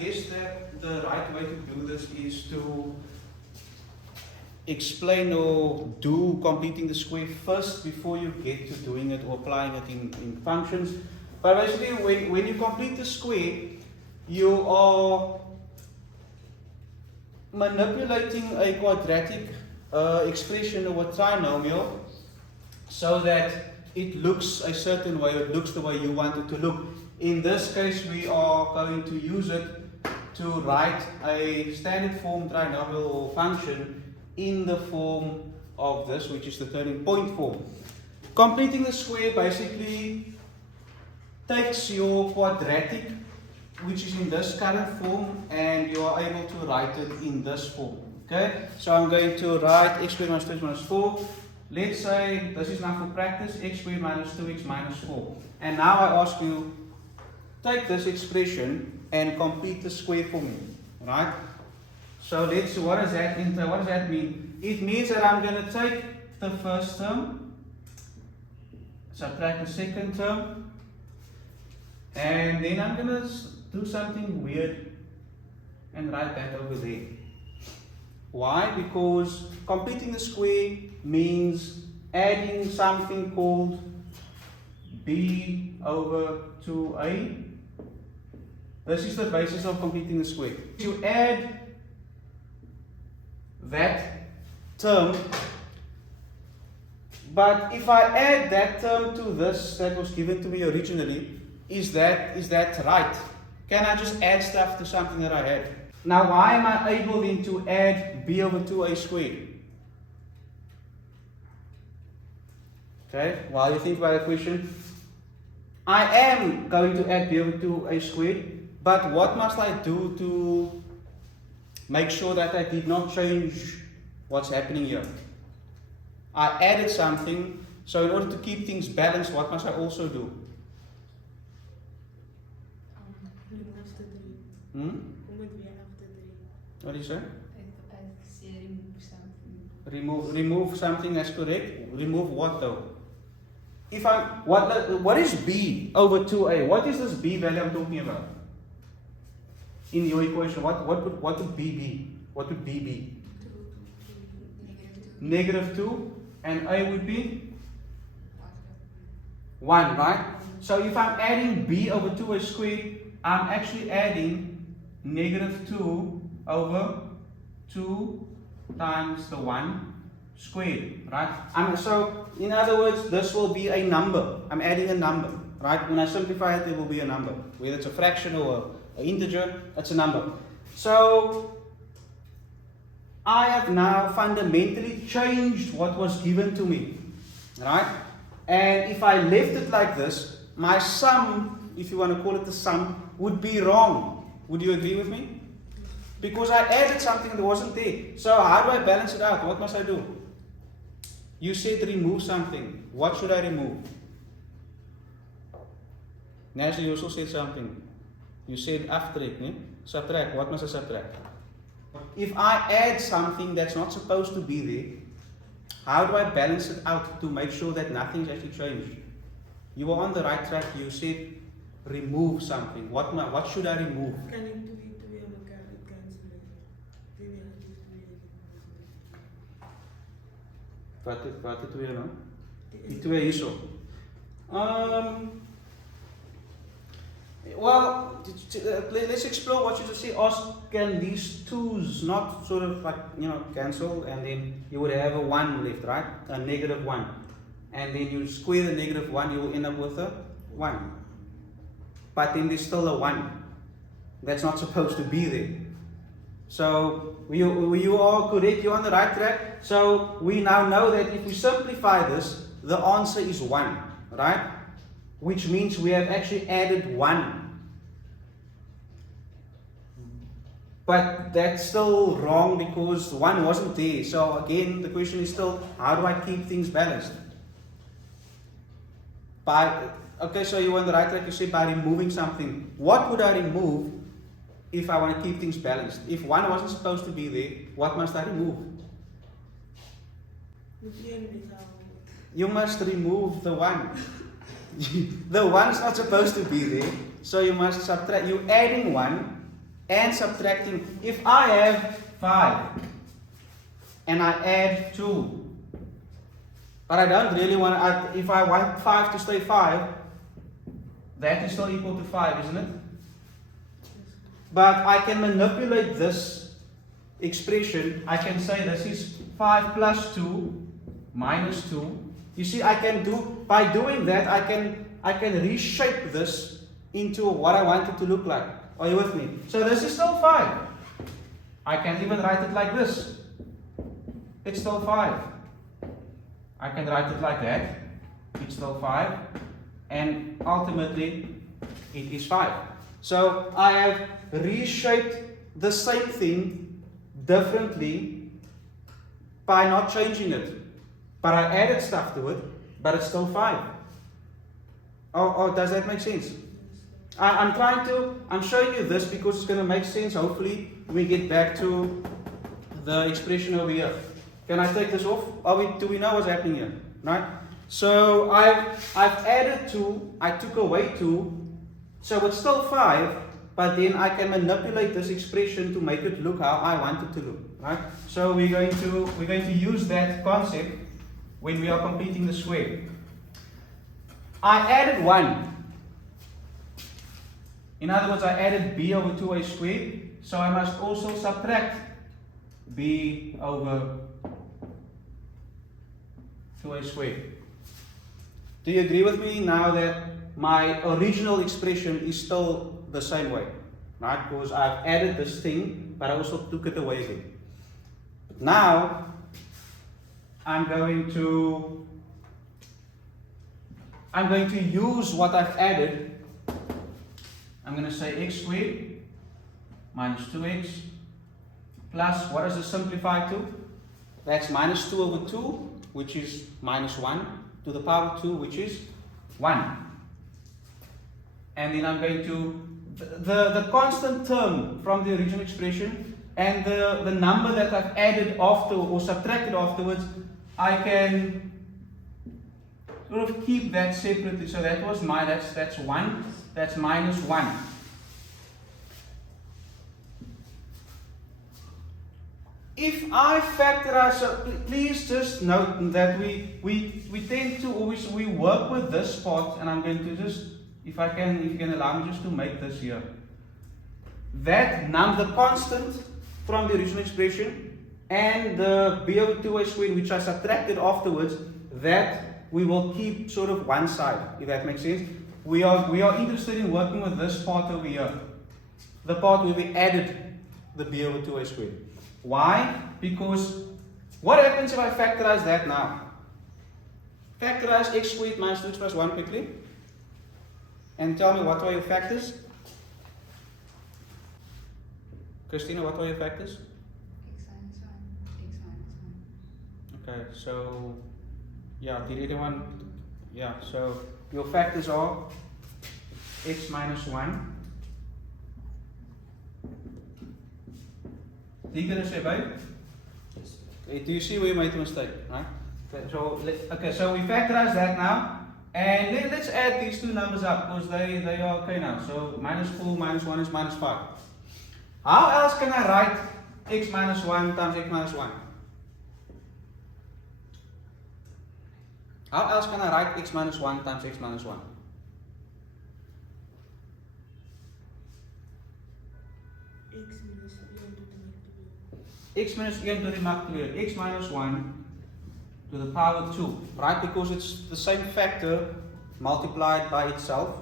guess that the right way to do this is to explain or do completing the square first before you get to doing it or applying it in functions. But basically, when you complete the square, you are manipulating a quadratic expression or a trinomial so that it looks a certain way, or it looks the way you want it to look. In this case, we are going to use it to write a standard form trinomial or function in the form of this, which is the turning point form. Completing the square basically takes your quadratic, which is in this current form, and you are able to write it in this form. Okay, so I'm going to write x squared minus 2x minus 4. Let's say this is now for practice, x squared minus 2x minus 4. And now I ask you, take this expression and complete the square for me. Right? So let's see, what does that mean? It means that I'm going to take the first term, subtract the second term, and then I'm going to do something weird and write that over there. Why? Because completing the square means adding something called b over 2a. This is the basis of completing the square. You add that term, but if I add that term to this that was given to me originally, is that right? Can I just add stuff to something that I had? Now, why am I able then to add b over 2a squared? Okay, while you think about the question, I am going to add b over 2a squared, but what must I do to make sure that I did not change what's happening here? I added something, so in order to keep things balanced, what must I also do? Remove the 3. Hmm? What do you say? Remove something. Remove something, that's correct. Remove what though? If I what is b over 2a? What is this b value I'm talking about? In your equation, what would b be? What would b be? Negative 2, and a would be 1, right? So if I'm adding b over 2a squared, I'm actually adding negative 2 over 2 times the 1 squared, right? So in other words, this will be a number. I'm adding a number, right? When I simplify it, it will be a number. Whether it's a fraction or an integer, it's a number. So I have now fundamentally changed what was given to me, right? And if I left it like this, my sum, if you want to call it the sum, would be wrong. Would you agree with me? Because I added something that wasn't there. So how do I balance it out? What must I do? You said remove something. What should I remove? Nancy, you also said something. You said aftrek, ne? Subtract. What must I subtract? If I add something that's not supposed to be there, how do I balance it out to make sure that nothing's actually changed? You are on the right track. You said remove something. What should I remove? Wat het weer nou? Die twee hierso. Well, let's explore what you just say. Ask, can these twos not sort of like, cancel, and then you would have a 1 left, right? A negative 1. And then you square the negative 1, you will end up with a 1. But then there's still a 1 that's not supposed to be there. So you are correct, you're on the right track. So we now know that if we simplify this, the answer is 1, right? Which means we have actually added 1. But that's still wrong because 1 wasn't there. So again, the question is still, how do I keep things balanced? Okay, so you're on the right track, you say by removing something. What would I remove if I want to keep things balanced? If 1 wasn't supposed to be there, what must I remove? You must remove the 1. The 1's not supposed to be there, so you must subtract. You're adding 1, and subtracting. If I have 5 and I add 2, but I don't really want to, if I want 5 to stay 5, that is still equal to 5, isn't it? But I can manipulate this expression. I can say this is 5 plus 2 minus 2. You see, I can do, by doing that, I can reshape this into what I want it to look like. Are you with me? So this is still 5. I can even write it like this. It's still 5. I can write it like that. It's still 5. And ultimately, it is 5. So I have reshaped the same thing differently by not changing it. But I added stuff to it, but it's still 5. Oh, does that make sense? I'm showing you this because it's going to make sense. Hopefully, when we get back to the expression over here. Can I take this off? Do we know what's happening here? Right? So I've added 2, I took away 2, so it's still 5, but then I can manipulate this expression to make it look how I want it to look. Right? So we're going to use that concept when we are completing the square. I added 1. In other words, I added b over 2a squared, so I must also subtract b over 2a squared. Do you agree with me now that my original expression is still the same way? Right? Because I've added this thing, but I also took it away again. Now, I'm going to use what I've added. I'm going to say x squared minus 2x plus, what does it simplify to? That's minus 2 over 2, which is minus 1, to the power 2, which is 1. And then I'm going to, the constant term from the original expression and the number that I've added after or subtracted afterwards, I can sort of keep that separately. So that was that's 1, that's minus 1. If I factorize, so please just note that we tend to always, we work with this part, and I'm going to just, if you can allow me just to make this here. That number, the constant from the original expression, and the b over 2a squared, which I subtracted afterwards, that we will keep sort of one side, if that makes sense. We are interested in working with this part over here, the part where we added the b over 2a squared. Why? Because what happens if I factorize that now? Factorize x squared minus 2x plus 1 quickly. And tell me, what are your factors? Christina, what are your factors? X minus 1, x minus 1. Okay, so, yeah, did anyone? Yeah, so your factors are x minus 1. Do you say, babe? Yes. Okay, do you see where you made a mistake? Right? Okay, so we factorize that now, and let's add these two numbers up because they are okay now. So minus 4 minus 1 is minus 5. How else can I write x minus 1 times x minus 1? How else can I write x minus 1 times x minus 1? X minus again to the multiplier, x minus 1 to the power 2, right? Because it's the same factor multiplied by itself.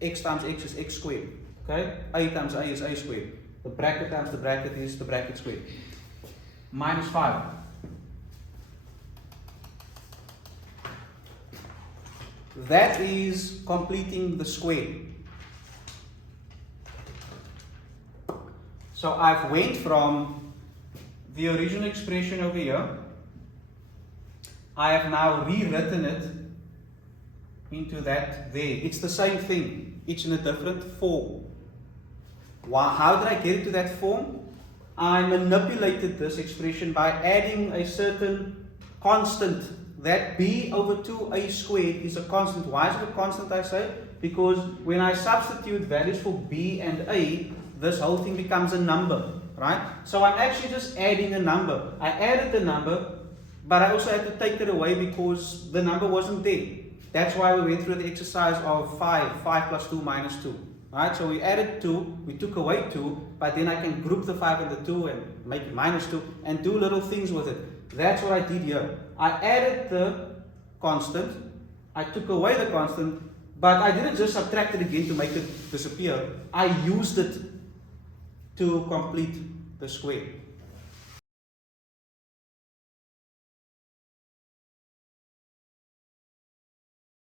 X times x is x squared, okay? A times a is a squared. The bracket times the bracket is the bracket squared. Minus 5. That is completing the square. So I've went from the original expression over here, I have now rewritten it into that there. It's the same thing, it's in a different form. How did I get it to that form? I manipulated this expression by adding a certain constant. That b over 2a squared is a constant. Why is it a constant, I say? Because when I substitute values for b and a, this whole thing becomes a number, right? So I'm actually just adding a number. I added the number, but I also had to take it away because the number wasn't there. That's why we went through the exercise of 5 plus 2 minus 2. Right? So we added 2, we took away 2, but then I can group the 5 and the 2 and make it minus 2 and do little things with it. That's what I did here. I added the constant, I took away the constant, but I didn't just subtract it again to make it disappear. I used it to complete the square.